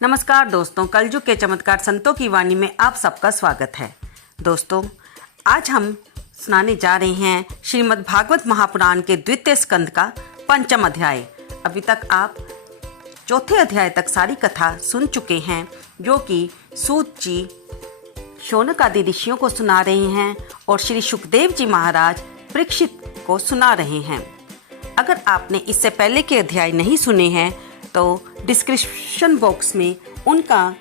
नमस्कार दोस्तों, कलयुग के चमत्कार संतों की वाणी में आप सबका स्वागत है। दोस्तों, आज हम सुनाने जा रहे हैं श्रीमद् भागवत महापुराण के द्वितीय स्कंद का पंचम अध्याय। अभी तक आप चौथे अध्याय तक सारी कथा सुन चुके हैं, जो कि सूत जी शौनक आदि ऋषियों को सुना रहे हैं और श्री सुखदेव जी महाराज परीक्षित को सुना रहे हैं। अगर आपने इससे पहले के अध्याय नहीं सुने हैं तो डिस्क्रिप्शन बॉक्स में उनका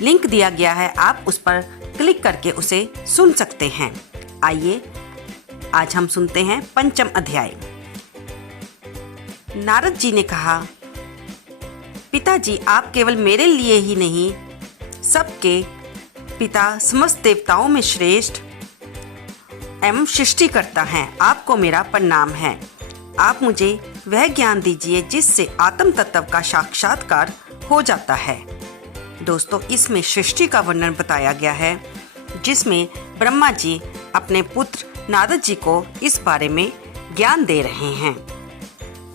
लिंक दिया गया है, आप उस पर क्लिक करके उसे सुन सकते हैं। आइए आज हम सुनते हैं पंचम अध्याय। नारद जी ने कहा, पिताजी, आप केवल मेरे लिए ही नहीं, सबके पिता, समस्त देवताओं में श्रेष्ठ एवं सृष्टिकर्ता हैं। आपको मेरा प्रणाम है। आप मुझे वह ज्ञान दीजिए जिससे आत्म तत्व का साक्षात्कार हो जाता है। दोस्तों, इसमें सृष्टि का वर्णन बताया गया है, जिसमें ब्रह्मा जी अपने पुत्र नारद जी को इस बारे में ज्ञान दे रहे हैं।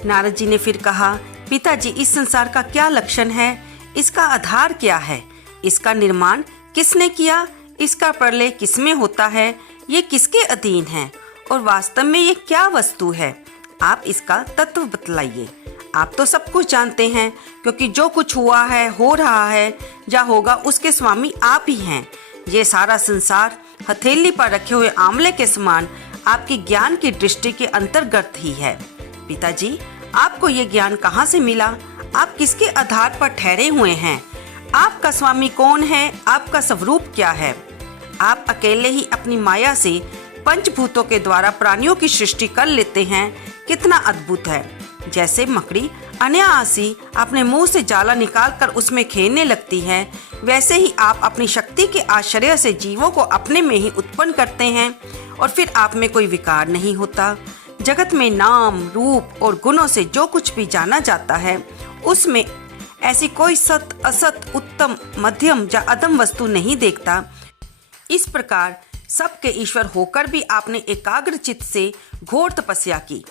नारद जी ने फिर कहा, पिताजी, इस संसार का क्या लक्षण है? इसका आधार क्या है? इसका निर्माण किसने किया? इसका प्रलय किसमें होता है? ये किसके अधीन है? और वास्तव में ये क्या वस्तु है? आप इसका तत्व बतलाइए। आप तो सब कुछ जानते हैं, क्योंकि जो कुछ हुआ है, हो रहा है या होगा, उसके स्वामी आप ही हैं। ये सारा संसार हथेली पर रखे हुए आंवले के समान आपकी ज्ञान की दृष्टि के अंतर्गत ही है। पिताजी, आपको ये ज्ञान कहाँ से मिला? आप किसके आधार पर ठहरे हुए हैं? आपका स्वामी कौन है? आपका स्वरूप क्या है? आप अकेले ही अपनी माया से पंचभूतों के द्वारा प्राणियों की सृष्टि कर लेते हैं। कितना अद्भुत है। जैसे मकड़ी अनायासी अपने मुंह से जाला निकालकर उसमें खेलने लगती है, वैसे ही आप अपनी शक्ति के आश्रय से जीवों को अपने में ही उत्पन्न करते हैं और फिर आप में कोई विकार नहीं होता। जगत में नाम, रूप और गुणों से जो कुछ भी जाना जाता है, उसमें ऐसी कोई सत, असत, उत्तम, मध्यम या अधम वस्तु नहीं देखता। इस प्रकार सबके ईश्वर होकर भी आपने एकाग्र चित्त से घोर तपस्या की।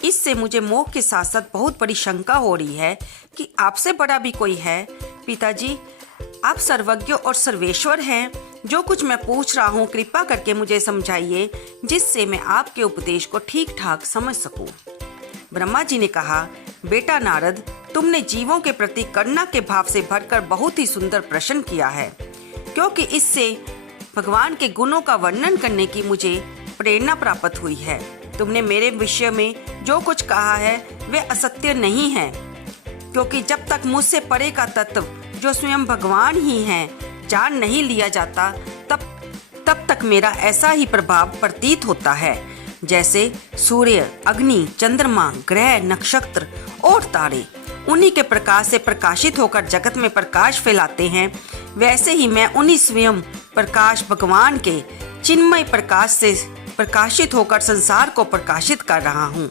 इससे मुझे मोह के साथ साथ बहुत बड़ी शंका हो रही है कि आपसे बड़ा भी कोई है। पिताजी, आप सर्वज्ञ और सर्वेश्वर हैं। जो कुछ मैं पूछ रहा हूँ, कृपा करके मुझे समझाइए, जिससे मैं आपके उपदेश को ठीक ठाक समझ सकूं। ब्रह्मा जी ने कहा, बेटा नारद, तुमने जीवों के प्रति करुणा के भाव से भरकर बहुत ही सुंदर प्रश्न किया है, क्योंकि इससे भगवान के गुणों का वर्णन करने की मुझे प्रेरणा प्राप्त हुई है। तुमने मेरे विषय में जो कुछ कहा है वह असत्य नहीं है, क्योंकि जब तक मुझसे परे का तत्व, जो स्वयं भगवान ही है, जान नहीं लिया जाता, तब तक मेरा ऐसा ही प्रभाव प्रतीत होता है। जैसे सूर्य, अग्नि, चंद्रमा, ग्रह, नक्षत्र और तारे उन्हीं के प्रकाश से प्रकाशित होकर जगत में प्रकाश फैलाते हैं, वैसे ही मैं उन्हीं स्वयं प्रकाश भगवान के चिन्मय प्रकाश से प्रकाशित होकर संसार को प्रकाशित कर रहा हूँ।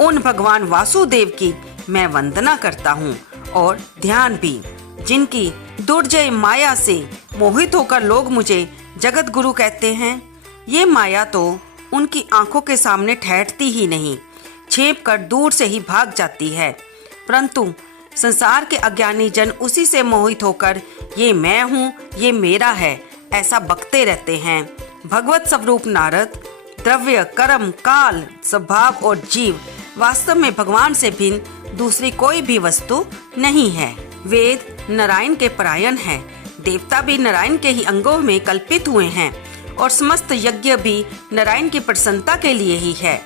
उन भगवान वासुदेव की मैं वंदना करता हूँ और ध्यान भी, जिनकी दुर्जय माया से मोहित होकर लोग मुझे जगत गुरु कहते हैं। ये माया तो उनकी आंखों के सामने ठहरती ही नहीं, छेप कर दूर से ही भाग जाती है, परंतु संसार के अज्ञानी जन उसी से मोहित होकर ये मैं हूँ, ये मेरा है, ऐसा बकते रहते हैं। भगवत स्वरूप नारद, द्रव्य, कर्म, काल, स्वभाव और जीव वास्तव में भगवान से भिन्न दूसरी कोई भी वस्तु नहीं है। वेद नारायण के परायण है, देवता भी नारायण के ही अंगों में कल्पित हुए हैं और समस्त यज्ञ भी नारायण की प्रसन्नता के लिए ही है,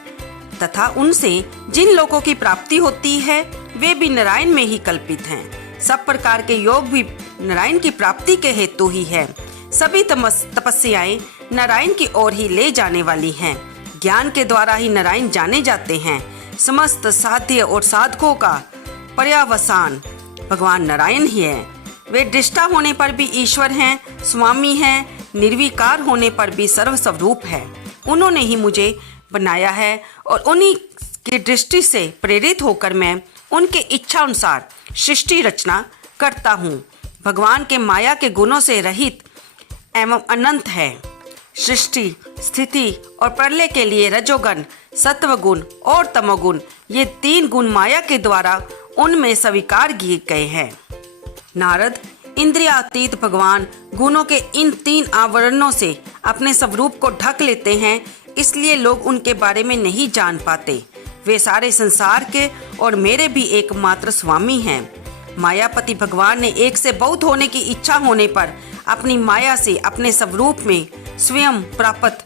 तथा उनसे जिन लोगों की प्राप्ति होती है वे भी नारायण में ही कल्पित हैं। सब प्रकार के योग भी नारायण की प्राप्ति के हेतु ही है। सभी तपस्याएं नारायण की ओर ही ले जाने वाली हैं। ज्ञान के द्वारा ही नारायण जाने जाते हैं। समस्त साध्य और साधकों का पर्यावसान भगवान नारायण ही है। वे दृष्टा होने पर भी ईश्वर हैं, स्वामी हैं, निर्विकार होने पर भी सर्वस्वरूप है। उन्होंने ही मुझे बनाया है और उन्हीं की दृष्टि से प्रेरित होकर मैं उनके इच्छा अनुसार सृष्टि रचना करता हूँ। भगवान के माया के गुणों से रहित एवं अनंत है। सृष्टि, स्थिति और प्रलय के लिए रजोगुण, सत्वगुण और तमोगुण, ये तीन गुण माया के द्वारा उनमें स्वीकार किए गए हैं। नारद इंद्रियातीत भगवान गुणों के इन 3 आवरणों से अपने स्वरूप को ढक लेते हैं, इसलिए लोग उनके बारे में नहीं जान पाते। वे सारे संसार के और मेरे भी एकमात्र स्वामी हैं। मायापति भगवान ने एक से बहुत होने की इच्छा होने पर अपनी माया से अपने स्वरूप में स्वयं प्राप्त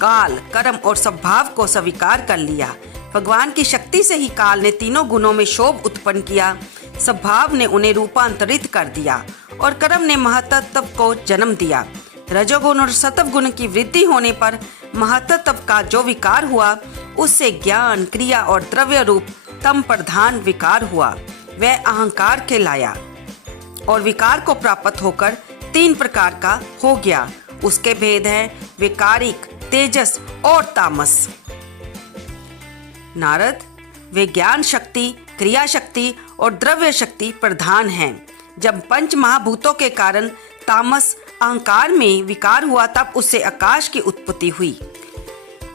काल, कर्म और स्वभाव को स्वीकार कर लिया। भगवान की शक्ति से ही काल ने तीनों गुणों में शोभ उत्पन्न किया, स्वभाव ने उन्हें रूपांतरित कर दिया और कर्म ने महातत्व को जन्म दिया। रजोगुण और सत्वगुण की वृद्धि होने पर महातत्व का जो विकार हुआ, उससे ज्ञान, क्रिया और द्रव्य रूप तम प्रधान विकार हुआ। वह अहंकार कहलाया और विकार को प्राप्त होकर 3 प्रकार का हो गया। उसके भेद हैं विकारिक, तेजस और तामस। नारद, वे ज्ञान शक्ति, क्रिया शक्ति और द्रव्य शक्ति प्रधान हैं। जब 5 महाभूतों के कारण तामस अहंकार में विकार हुआ, तब उससे आकाश की उत्पत्ति हुई।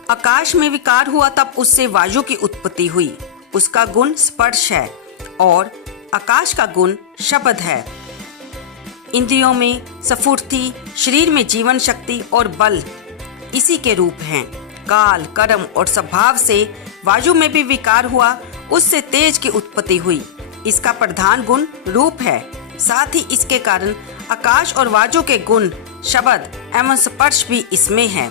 आकाश में विकार हुआ, तब उससे वायु की उत्पत्ति हुई। उसका गुण स्पर्श है और आकाश का गुण शब्द है। इंद्रियों में स्फूर्ति, शरीर में जीवन शक्ति और बल इसी के रूप हैं। काल, कर्म और स्वभाव से वायु में भी विकार हुआ, उससे तेज की उत्पत्ति हुई। इसका प्रधान गुण रूप है। साथ ही इसके कारण आकाश और वायु के गुण शब्द एवं स्पर्श भी इसमें है।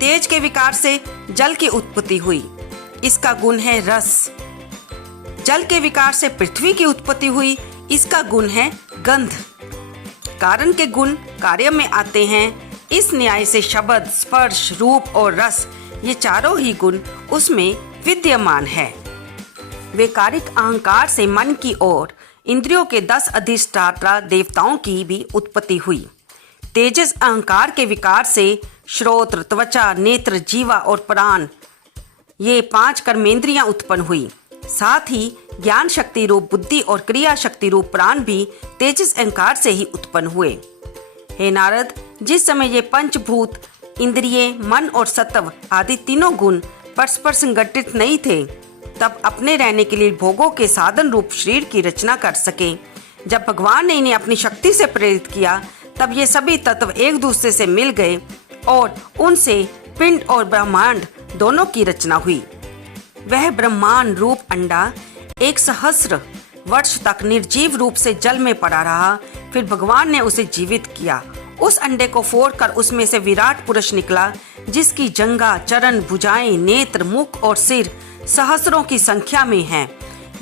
तेज के विकार से जल की उत्पत्ति हुई, इसका गुण है रस। जल के विकार से पृथ्वी की उत्पत्ति हुई, इसका गुण है गंध। कारण के गुण कार्य में आते हैं, इस न्याय से शब्द, स्पर्श, रूप और रस ये चारों ही गुण उसमें विद्यमान है। वैकारिक अहंकार से मन की ओर इंद्रियों के 10 अधिष्ठाता देवताओं की भी उत्पत्ति हुई। तेजस अहंकार के विकार से श्रोत्र, त्वचा, नेत्र, जीवा और प्राण ये 5 कर्मेंद्रियां उत्पन्न हुई। साथ ही ज्ञान शक्ति रूप बुद्धि और क्रिया शक्ति रूप प्राण भी तेजस अहंकार से ही उत्पन्न हुए। हे नारद, जिस समय ये पंचभूत, इंद्रिय, मन और सत्व आदि तीनों गुण परस्पर संगठित नहीं थे, तब अपने रहने के लिए भोगों के साधन रूप शरीर की रचना कर सके। जब भगवान ने इन्हें अपनी शक्ति से प्रेरित किया, तब ये सभी तत्व एक दूसरे से मिल गए और उनसे पिंड और ब्रह्मांड दोनों की रचना हुई। वह ब्रह्मांड रूप अंडा 1 सहस्र वर्ष तक निर्जीव रूप से जल में पड़ा रहा। फिर भगवान ने उसे जीवित किया। उस अंडे को फोड़कर उसमें से विराट पुरुष निकला, जिसकी जंघा, चरण, भुजाएं, नेत्र, मुख और सिर सहस्रों की संख्या में हैं।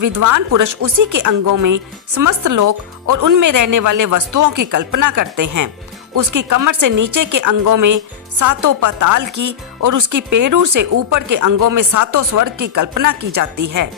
विद्वान पुरुष उसी के अंगों में समस्त लोक और उनमें रहने वाले वस्तुओं की कल्पना करते हैं। उसकी कमर से नीचे के अंगों में 7 पाताल की और उसकी पेड़ों से ऊपर के अंगों में 7 स्वर्ग की कल्पना की जाती है।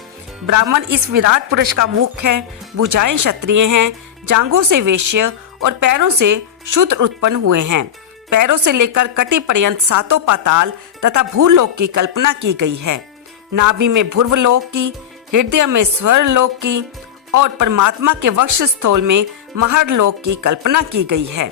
ब्राह्मण इस विराट पुरुष का मुख है, भुजाएं क्षत्रिय हैं, जांघों से वैश्य और पैरों से शूद्र उत्पन्न हुए हैं। पैरों से लेकर कटी पर्यंत 7 पाताल तथा भूलोक की कल्पना की गई है। नाभि में भूर्वलोक की, हृदय में स्वर्लोक की और परमात्मा के वक्षस्थल में महरलोक की कल्पना की गई है।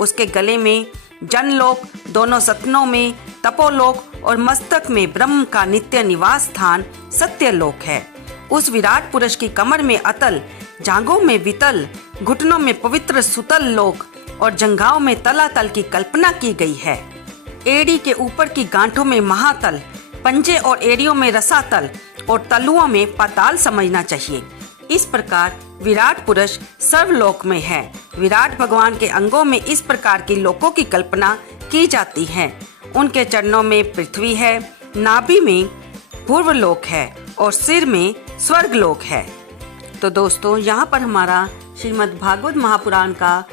उसके गले में जनलोक, दोनों सतनों में तपोलोक और मस्तक में ब्रह्म का नित्य निवास स्थान सत्यलोक है। उस विराट पुरुष की कमर में अतल, जांघों में वितल, घुटनों में पवित्र सुतल लोक और जंघाओं में तलातल की कल्पना की गई है। एड़ी के ऊपर की गांठों में महातल, पंजे और एड़ियों में रसातल और तलुओं में पाताल समझना चाहिए। इस प्रकार विराट पुरुष सर्वलोक में है। विराट भगवान के अंगों में इस प्रकार की लोकों की कल्पना की जाती है। उनके चरणों में पृथ्वी है, नाभि में पूर्वलोक है और सिर में स्वर्गलोक है। तो दोस्तों, यहाँ पर हमारा श्रीमद् भागवत महापुराण का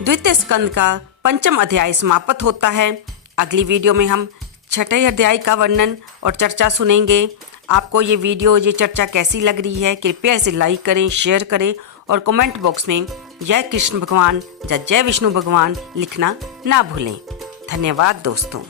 2य स्कंद का 5वां अध्याय समाप्त होता है। अगली वीडियो में हम 6ठे अध्याय का वर्णन और चर्चा सुनेंगे। आपको ये वीडियो, ये चर्चा कैसी लग रही है, कृपया इसे लाइक करें, शेयर करें और कमेंट बॉक्स में जय कृष्ण भगवान या जय विष्णु भगवान लिखना ना भूलें। धन्यवाद दोस्तों।